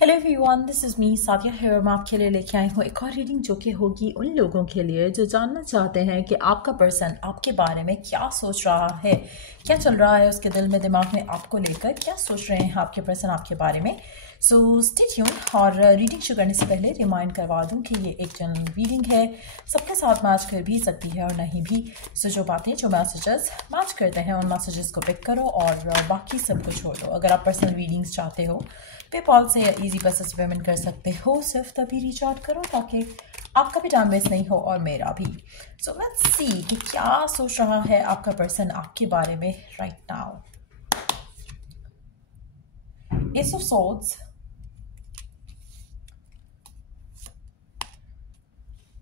Hello everyone, this is me Sadia here. मैं आपके लिए लेके आई हूँ एक और रीडिंग जो कि होगी उन लोगों के लिए जो जानना चाहते हैं कि आपका पर्सन आपके बारे में क्या सोच रहा है, क्या चल रहा है उसके दिल में, दिमाग में आपको लेकर, क्या सोच रहे हैं आपके पर्सन आपके बारे में। So stay tune. और रीडिंग शुरू करने से पहले रिमाइंड करवा दूँ कि ये एक जनरल रीडिंग है, सबके साथ मैच कर भी सकती है और नहीं भी। सो जो बातें, जो मैसेजेस मैच करते हैं उन मैसेजेस को पिक करो और बाकी सब को छोड़ दो। अगर आप पर्सनल रीडिंग्स चाहते हो पेपॉल से या इजी पैसे से पेमेंट कर सकते हो, सिर्फ तभी रीच आउट करो ताकि आपका भी टाइम वेस्ट नहीं हो और मेरा भी। सो लेट्स सी कि क्या सोच रहा है आपका पर्सन आपके बारे में right now. S of swords,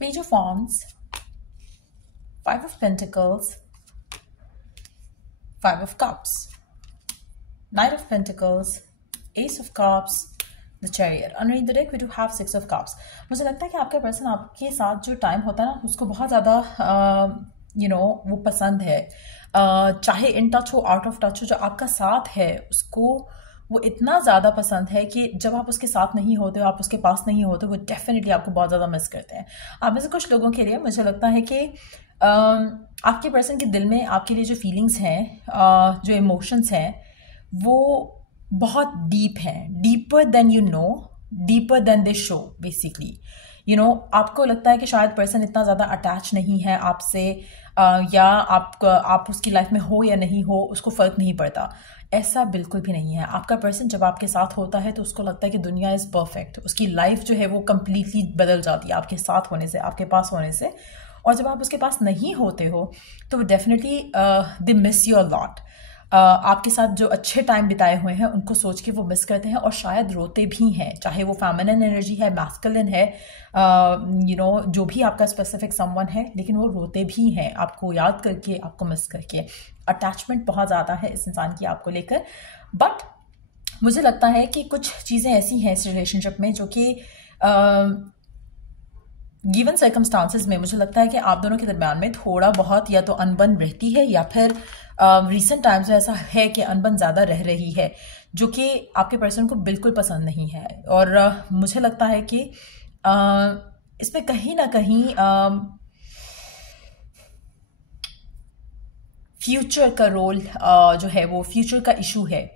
page of wands, five of pentacles, five of cups, night of pentacles, Ace of Cups, the Chariot. Underneath the deck we do have Six of Cups. मुझे लगता है कि आपका person आपके साथ जो time होता है ना उसको बहुत ज़्यादा वो पसंद है। चाहे इन टच हो, आउट ऑफ टच हो, जो आपका साथ है उसको वो इतना ज़्यादा पसंद है कि जब आप उसके साथ नहीं होते हो, आप उसके पास नहीं होते, वो डेफिनेटली आपको बहुत ज़्यादा मिस करते हैं। आप में से कुछ लोगों के लिए मुझे लगता है कि आपके पर्सन के दिल में आपके लिए जो फीलिंग्स हैं, जो इमोशंस हैं, वो बहुत डीप है, deeper than you know, deeper than they show basically. आपको लगता है कि शायद पर्सन इतना ज़्यादा अटैच नहीं है आपसे, या आप उसकी लाइफ में हो या नहीं हो उसको फ़र्क नहीं पड़ता। ऐसा बिल्कुल भी नहीं है। आपका पर्सन जब आपके साथ होता है तो उसको लगता है कि दुनिया इज़ परफेक्ट, उसकी लाइफ जो है वो कम्प्लीटली बदल जाती है आपके साथ होने से, आपके पास होने से। और जब आप उसके पास नहीं होते हो तो definitely they miss your lot. आपके साथ जो अच्छे टाइम बिताए हुए हैं उनको सोच के वो मिस करते हैं और शायद रोते भी हैं, चाहे वो फेमिनिन एनर्जी है, मैस्कुलिन है, जो भी आपका स्पेसिफिक समवन है, लेकिन वो रोते भी हैं आपको याद करके, आपको मिस करके। अटैचमेंट बहुत ज़्यादा है इस इंसान की आपको लेकर। बट मुझे लगता है कि कुछ चीज़ें ऐसी हैं इस रिलेशनशिप में जो कि गिवन सर्कमस्टांसेस में मुझे लगता है कि आप दोनों के दरम्यान में थोड़ा बहुत या तो अनबन रहती है, या फिर रिसेंट टाइम्स में ऐसा है कि अनबन ज़्यादा रह रही है, जो कि आपके पर्सन को बिल्कुल पसंद नहीं है। और मुझे लगता है कि इसमें कहीं ना कहीं फ्यूचर का रोल जो है वो फ्यूचर का इशू है,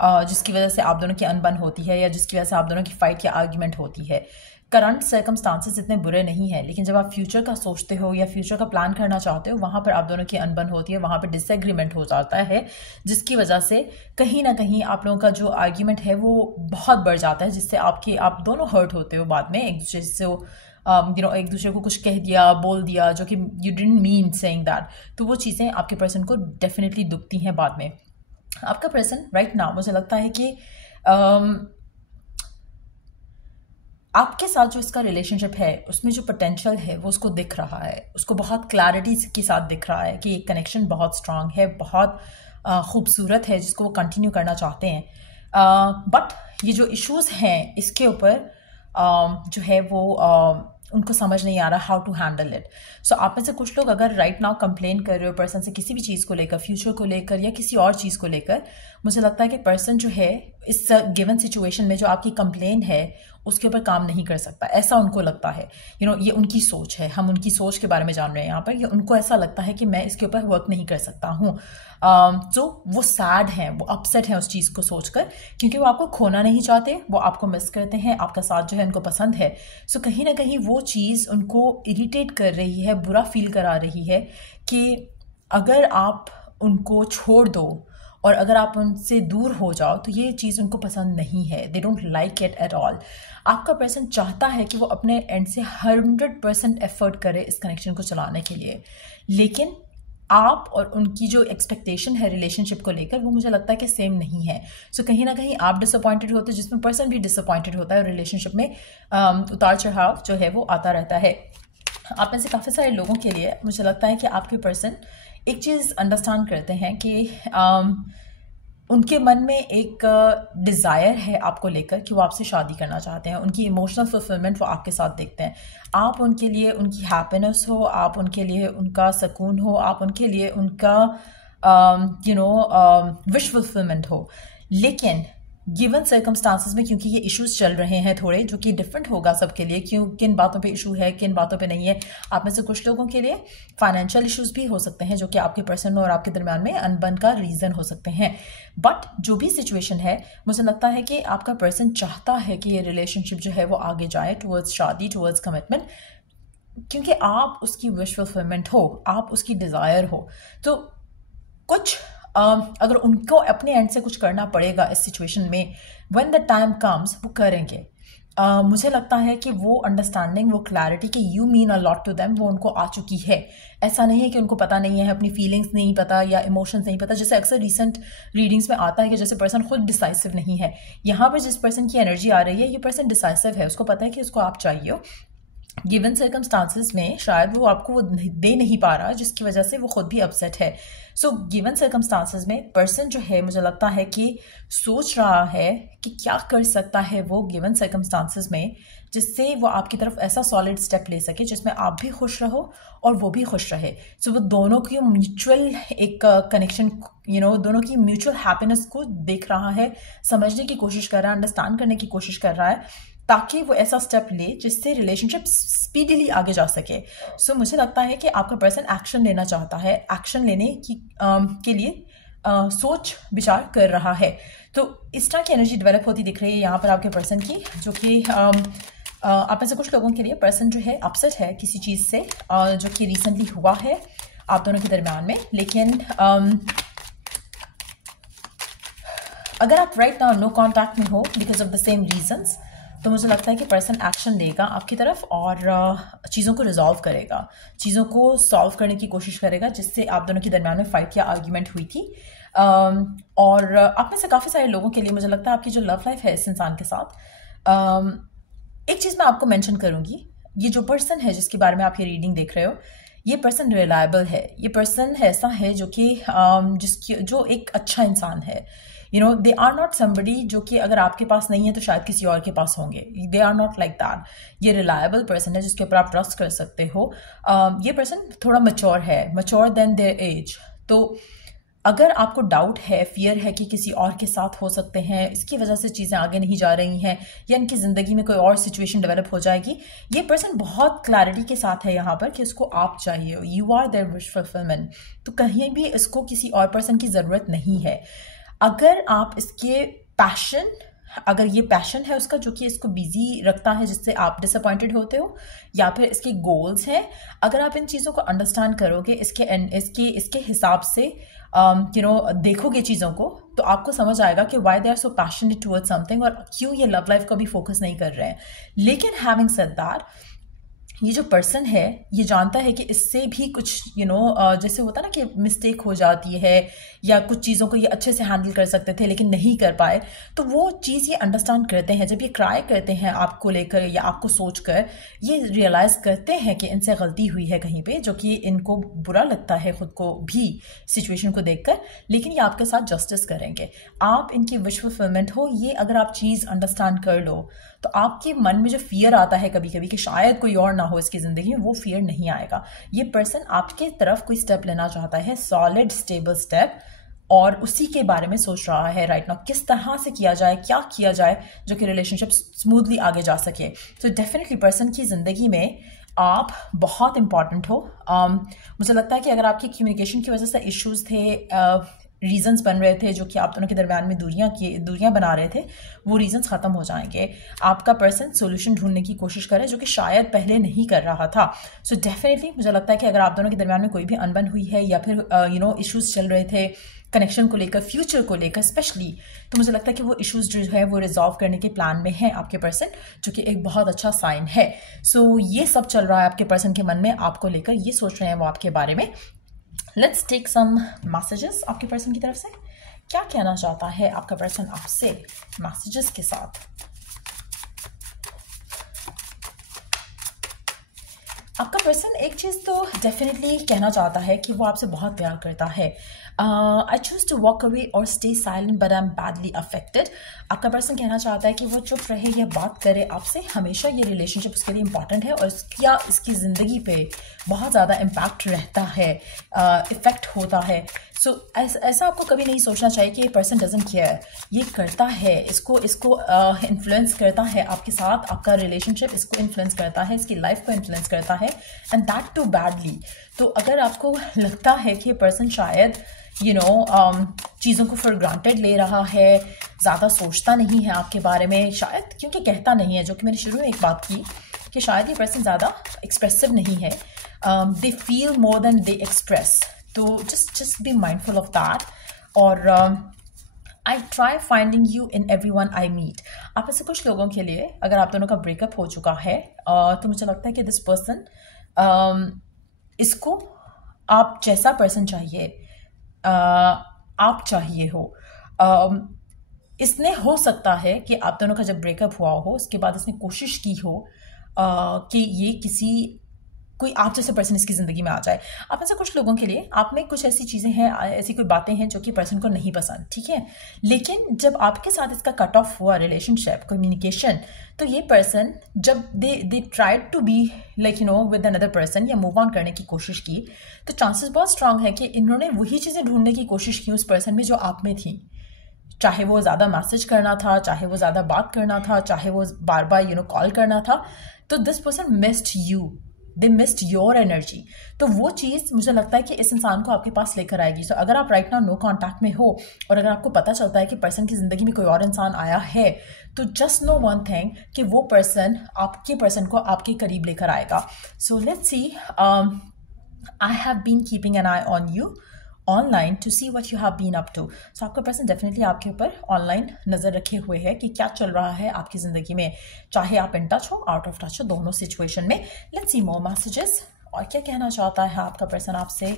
जिसकी वजह से आप दोनों की अनबन होती है या जिसकी वजह से आप दोनों की फाइट या आर्ग्यूमेंट होती है। करंट सर्कमस्टांसेस इतने बुरे नहीं है, लेकिन जब आप फ्यूचर का सोचते हो या फ्यूचर का प्लान करना चाहते हो, वहाँ पर आप दोनों की अनबन होती है, वहाँ पर डिसएग्रीमेंट हो जाता है, जिसकी वजह से कहीं ना कहीं आप लोगों का जो आर्ग्यूमेंट है वो बहुत बढ़ जाता है, जिससे आप दोनों हर्ट होते हो बाद में एक दूसरे से। एक दूसरे को कुछ कह दिया, बोल दिया जो कि you didn't mean saying that, तो वो चीज़ें आपके पर्सन को डेफिनेटली दुखती हैं बाद में। आपका पर्सन राइट नाउ मुझे लगता है कि आपके साथ जो इसका रिलेशनशिप है उसमें जो पोटेंशियल है वो उसको दिख रहा है, उसको बहुत क्लैरिटी के साथ दिख रहा है कि ये कनेक्शन बहुत स्ट्रांग है, बहुत खूबसूरत है, जिसको वो कंटिन्यू करना चाहते हैं। बट ये जो इश्यूज हैं इसके ऊपर जो है वो उनको समझ नहीं आ रहा हाउ टू हैंडल इट। सो आप में से कुछ लोग अगर राइट नाउ कंप्लेन कर रहे हो पर्सन से किसी भी चीज़ को लेकर, फ्यूचर को लेकर या किसी और चीज़ को लेकर, मुझे लगता है कि पर्सन जो है इस गिवन सिचुएशन में जो आपकी कंप्लेन है उसके ऊपर काम नहीं कर सकता, ऐसा उनको लगता है। ये उनकी सोच है, हम उनकी सोच के बारे में जान रहे हैं यहाँ पर। ये उनको ऐसा लगता है कि मैं इसके ऊपर वर्क नहीं कर सकता हूँ। तो वो सैड हैं, वो अपसेट हैं उस चीज़ को सोचकर, क्योंकि वो आपको खोना नहीं चाहते, वो आपको मिस करते हैं, आपका साथ जो है उनको पसंद है। सो कहीं ना कहीं वो चीज़ उनको इरिटेट कर रही है, बुरा फील करा रही है कि अगर आप उनको छोड़ दो और अगर आप उनसे दूर हो जाओ तो ये चीज़ उनको पसंद नहीं है। They don't like it at all. आपका पर्सन चाहता है कि वो अपने एंड से 100% एफर्ट करे इस कनेक्शन को चलाने के लिए, लेकिन आप और उनकी जो एक्सपेक्टेशन है रिलेशनशिप को लेकर वो मुझे लगता है कि सेम नहीं है। सो कहीं ना कहीं आप डिसअपॉइंटेड होते हैं, जिसमें पर्सन भी डिसअपॉइंटेड होता है, और रिलेशनशिप में उतार चढ़ाव जो है वो आता रहता है। आप में से काफ़ी सारे लोगों के लिए मुझे लगता है कि आपके पर्सन एक चीज़ अंडरस्टैंड करते हैं कि उनके मन में एक डिज़ायर है आपको लेकर कि वो आपसे शादी करना चाहते हैं। उनकी इमोशनल फुलफिलमेंट वो आपके साथ देखते हैं। आप उनके लिए उनकी हैप्पीनेस हो, आप उनके लिए उनका सुकून हो, आप उनके लिए उनका विश फुलफिलमेंट हो। लेकिन गिवन सर्कमस्टांसेस में, क्योंकि ये इश्यूज चल रहे हैं थोड़े, जो कि डिफरेंट होगा सबके लिए, क्यों किन बातों पे इशू है, किन बातों पे नहीं है। आप में से कुछ लोगों के लिए फाइनेंशियल इश्यूज भी हो सकते हैं, जो कि आपके पर्सन और आपके दरमियान में अनबन का रीजन हो सकते हैं। बट जो भी सिचुएशन है, मुझे लगता है कि आपका पर्सन चाहता है कि ये रिलेशनशिप जो है वो आगे जाए टुवर्ड्स शादी, टुवर्ड्स कमिटमेंट, क्योंकि आप उसकी विश फुलफिलमेंट हो, आप उसकी डिज़ायर हो। तो कुछ अगर उनको अपने एंड से कुछ करना पड़ेगा इस सिचुएशन में, व्हेन द टाइम कम्स वो करेंगे। मुझे लगता है कि वो अंडरस्टैंडिंग, वो क्लैरिटी कि you mean a lot to them, वो उनको आ चुकी है। ऐसा नहीं है कि उनको पता नहीं है, अपनी फीलिंग्स नहीं पता या इमोशंस नहीं पता, जैसे अक्सर रिसेंट रीडिंग्स में आता है कि जैसे पर्सन खुद डिसाइसिव नहीं है। यहाँ पर जिस पर्सन की एनर्जी आ रही है, ये पर्सन डिसाइसिव है, उसको पता है कि उसको आप चाहिए हो। गिवन सर्कमस्टांसेस में शायद वो आपको वो दे नहीं पा रहा, जिसकी वजह से वो खुद भी अपसेट है। सो गिवन सर्कमस्टांसेस में पर्सन जो है, मुझे लगता है कि सोच रहा है कि क्या कर सकता है वो गिवन सर्कमस्टांसेस में, जिससे वो आपकी तरफ ऐसा सॉलिड स्टेप ले सके जिसमें आप भी खुश रहो और वो भी खुश रहे। सो वो दोनों की म्यूचुअल एक कनेक्शन, दोनों की म्यूचुअल हैप्पीनेस को देख रहा है, समझने की कोशिश कर रहा है, अंडरस्टैंड करने की कोशिश कर रहा है, ताकि वो ऐसा स्टेप ले जिससे रिलेशनशिप स्पीडीली आगे जा सके। सो मुझे लगता है कि आपका पर्सन एक्शन लेना चाहता है, एक्शन लेने के लिए सोच विचार कर रहा है। तो इस तरह की एनर्जी डेवलप होती दिख रही है यहाँ पर आपके पर्सन की, जो कि आप में से कुछ लोगों के लिए पर्सन जो है अपसेट है किसी चीज़ से, जो कि रिसेंटली हुआ है आप दोनों के दरमियान में। लेकिन अगर आप राइट नाउ नो कॉन्टैक्ट में हो because of the same reasons, तो मुझे लगता है कि पर्सन एक्शन लेगा आपकी तरफ और चीज़ों को रिजॉल्व करेगा, चीज़ों को सॉल्व करने की कोशिश करेगा, जिससे आप दोनों के दरमियान में फाइट या आर्ग्यूमेंट हुई थी। और आप में से काफ़ी सारे लोगों के लिए मुझे लगता है आपकी जो लव लाइफ है इस इंसान के साथ, एक चीज़ मैं आपको मेंशन करूँगी, ये जो पर्सन है जिसके बारे में आप ये रीडिंग देख रहे हो, ये पर्सन रिलायबल है। ये पर्सन ऐसा है जो कि जो एक अच्छा इंसान है। दे आर नॉट समबडी जो कि अगर आपके पास नहीं है तो शायद किसी और के पास होंगे। They are not like that. ये रिलायबल पर्सन है जिसके ऊपर आप ट्रस्ट कर सकते हो। ये पर्सन थोड़ा मैच्योर है, मैच्योर देन देयर एज। तो अगर आपको डाउट है, फियर है कि किसी और के साथ हो सकते हैं, इसकी वजह से चीज़ें आगे नहीं जा रही हैं, या इनकी ज़िंदगी में कोई और सिचुएशन डेवलप हो जाएगी, ये पर्सन बहुत क्लैरिटी के साथ है यहाँ पर कि इसको आप चाहिए, you are their wish fulfilment. तो कहीं भी इसको किसी और पर्सन की ज़रूरत नहीं है। अगर आप इसके पैशन, अगर ये पैशन है उसका जो कि इसको बिजी रखता है, जिससे आप डिसअपॉइंटेड होते हो, या फिर इसके गोल्स हैं, अगर आप इन चीज़ों को अंडरस्टैंड करोगे, इसके हिसाब से देखोगे चीज़ों को, तो आपको समझ आएगा कि why they are so passionate towards something, और क्यों ये लव लाइफ को भी फोकस नहीं कर रहे हैं। लेकिन हैविंग सेड दैट, ये जो पर्सन है ये जानता है कि इससे भी कुछ जैसे होता है ना कि मिस्टेक हो जाती है, या कुछ चीज़ों को ये अच्छे से हैंडल कर सकते थे लेकिन नहीं कर पाए, तो वो चीज़ ये अंडरस्टैंड करते हैं। जब ये क्राई करते हैं आपको लेकर या आपको सोचकर, ये रियलाइज़ करते हैं कि इनसे गलती हुई है कहीं पे, जो कि इनको बुरा लगता है खुद को भी सिचुएशन को देखकर, लेकिन ये आपके साथ जस्टिस करेंगे। आप इनकी विश फुलफिलमेंट हो, ये अगर आप चीज़ अंडरस्टैंड कर लो, तो आपके मन में जो फियर आता है कभी कभी कि शायद कोई और ना हो इसकी ज़िंदगी में, वो फियर नहीं आएगा। ये पर्सन आपके तरफ कोई स्टेप लेना चाहता है, सॉलिड स्टेबल स्टेप, और उसी के बारे में सोच रहा है राइट नाउ, किस तरह से किया जाए, क्या किया जाए जो कि रिलेशनशिप स्मूथली आगे जा सके। तो डेफिनेटली पर्सन की ज़िंदगी में आप बहुत इंपॉर्टेंट हो। मुझे लगता है कि अगर आपकी कम्युनिकेशन की वजह से इश्यूज थे, रीजंस बन रहे थे जो कि आप दोनों के दरमियान में दूरियां बना रहे थे, वो रीजंस ख़त्म हो जाएंगे। आपका पर्सन सोल्यूशन ढूंढने की कोशिश करे जो कि शायद पहले नहीं कर रहा था। सो डेफिनेटली मुझे लगता है कि अगर आप दोनों के दरमियान में कोई भी अनबन हुई है, या फिर इश्यूज चल रहे थे कनेक्शन को लेकर, फ्यूचर को लेकर स्पेशली, तो मुझे लगता है कि वो इश्यूज जो है वो रिजॉल्व करने के प्लान में है आपके पर्सन, जो कि एक बहुत अच्छा साइन है। सो ये सब चल रहा है आपके पर्सन के मन में, आपको लेकर ये सोच रहे हैं वो आपके बारे में। लेट्स टेक सम मैसेजेस आपके पर्सन की तरफ से। क्या कहना चाहता है आपका पर्सन आपसे मैसेजेस के साथ? आपका पर्सन एक चीज़ तो डेफिनेटली कहना चाहता है कि वो आपसे बहुत प्यार करता है। I choose to walk away और stay silent but I am badly affected. आपका पर्सन कहना चाहता है कि वो चुप रहे या बात करे आपसे, हमेशा ये रिलेशनशिप उसके लिए इंपॉर्टेंट है और इसकी ज़िंदगी पे बहुत ज़्यादा इम्पैक्ट रहता है, इफ़ेक्ट होता है। सो ऐसा आपको कभी नहीं सोचना चाहिए कि ये पर्सन डजंट केयर, ये करता है, इसको इन्फ्लुएंस करता है आपके साथ, आपका रिलेशनशिप इसको इन्फ्लुएंस करता है, इसकी लाइफ को इन्फ्लुएंस करता है, एंड दैट टू बैडली। तो अगर आपको लगता है कि ये पर्सन शायद चीज़ों को फॉर ग्रांटेड ले रहा है, ज़्यादा सोचता नहीं है आपके बारे में, शायद क्योंकि कहता नहीं है, जो कि मैंने शुरू में एक बात की कि शायद ये पर्सन ज़्यादा एक्सप्रेसिव नहीं है, they feel more than they express, तो just be mindful of that. और I try finding you in everyone I meet. आप ऐसे कुछ लोगों के लिए, अगर आप दोनों का ब्रेकअप हो चुका है, तो मुझे लगता है कि दिस पर्सन, इसको आप जैसा पर्सन चाहिए, आप चाहिए हो, इसने हो सकता है कि आप दोनों का जब ब्रेकअप हुआ हो उसके बाद इसने कोशिश की हो कि ये कोई आप जैसे पर्सन इसकी ज़िंदगी में आ जाए। आप ऐसे कुछ लोगों के लिए आप में कुछ ऐसी चीज़ें हैं, ऐसी कोई बातें हैं जो कि पर्सन को नहीं पसंद, ठीक है, लेकिन जब आपके साथ इसका कट ऑफ हुआ रिलेशनशिप, कम्युनिकेशन, तो ये पर्सन जब they tried to be like with another person या मूव ऑन करने की कोशिश की, तो चांसेस बहुत स्ट्रांग है कि इन्होंने वही चीज़ें ढूंढने की कोशिश की उस पर्सन में जो आप में थी, चाहे वो ज़्यादा मैसेज करना था, चाहे वो ज़्यादा बात करना था, चाहे वो बार बार कॉल करना था, तो this person missed you, they missed your energy. तो वो चीज़ मुझे लगता है कि इस इंसान को आपके पास लेकर आएगी। सो अगर आप राइट नाउ नो कॉन्टैक्ट में हो और अगर आपको पता चलता है कि पर्सन की ज़िंदगी में कोई और इंसान आया है, तो जस्ट नो वन थिंग कि वो पर्सन आपके पर्सन को आपके करीब लेकर आएगा। So let's see, I have been keeping an eye on you online to see what you have been up to. So आपका पर्सन डेफिनेटली आपके ऊपर ऑनलाइन नज़र रखे हुए है कि क्या चल रहा है आपकी ज़िंदगी में, चाहे आप इन टच हो, आउट ऑफ टच हो, दोनों सिचुएशन में। लेट्स सी मोर मैसेजेस, और क्या कहना चाहता है आपका पर्सन आपसे,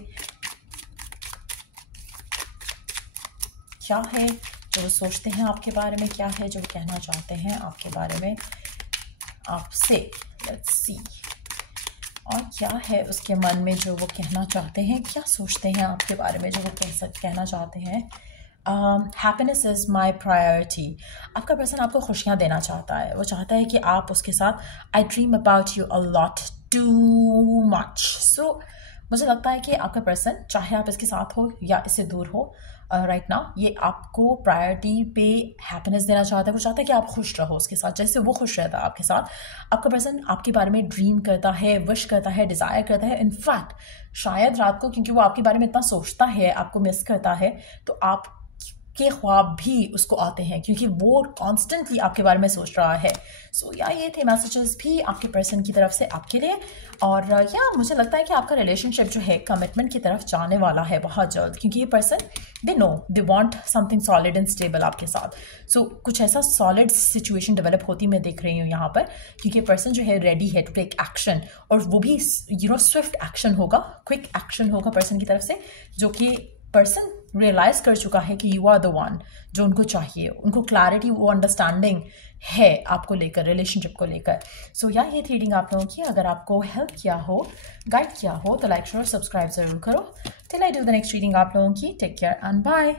क्या है जो वो सोचते हैं आपके बारे में, क्या है जो वो कहना चाहते हैं आपके बारे में आपसे। लेट्स सी, और क्या है उसके मन में जो वो कहना चाहते हैं, क्या सोचते हैं आपके बारे में जो वो कहना चाहते हैं। Happiness is my priority. आपका पर्सन आपको खुशियाँ देना चाहता है, वो चाहता है कि आप उसके साथ, I dream about you a lot too much. So मुझे लगता है कि आपका पर्सन, चाहे आप इसके साथ हो या इससे दूर हो, राइट नाउ ये आपको प्रायोरिटी पे हैप्पीनेस देना चाहता है। वो चाहता है कि आप खुश रहो उसके साथ, जैसे वो खुश रहता है आपके साथ। आपका पर्सन आपके बारे में ड्रीम करता है, विश करता है, डिज़ायर करता है। इनफैक्ट शायद रात को, क्योंकि वो आपके बारे में इतना सोचता है, आपको मिस करता है, तो आप के ख्वाब भी उसको आते हैं क्योंकि वो कॉन्स्टेंटली आपके बारे में सोच रहा है। सो या ये थे मैसेजेस भी आपके पर्सन की तरफ से आपके लिए। और या मुझे लगता है कि आपका रिलेशनशिप जो है कमिटमेंट की तरफ जाने वाला है बहुत जल्द, क्योंकि ये person they know they want something solid and stable आपके साथ। सो कुछ ऐसा सॉलिड सिचुएशन डेवलप होती मैं देख रही हूँ यहाँ पर, क्योंकि पर्सन जो है रेडी है टू टेक एक्शन, और वो भी स्विफ्ट एक्शन होगा, क्विक एक्शन होगा पर्सन की तरफ से, जो कि पर्सन रियलाइज कर चुका है कि यू आर द वन जो उनको चाहिए। उनको क्लैरिटी, वो अंडरस्टैंडिंग है आपको लेकर, रिलेशनशिप को लेकर। सो या ये थी रीडिंग आप लोगों की। अगर आपको हेल्प किया हो, गाइड किया हो, तो लाइक शेयर सब्सक्राइब जरूर करो। Till I do the next reading आप लोगों की, टेक केयर एंड बाय।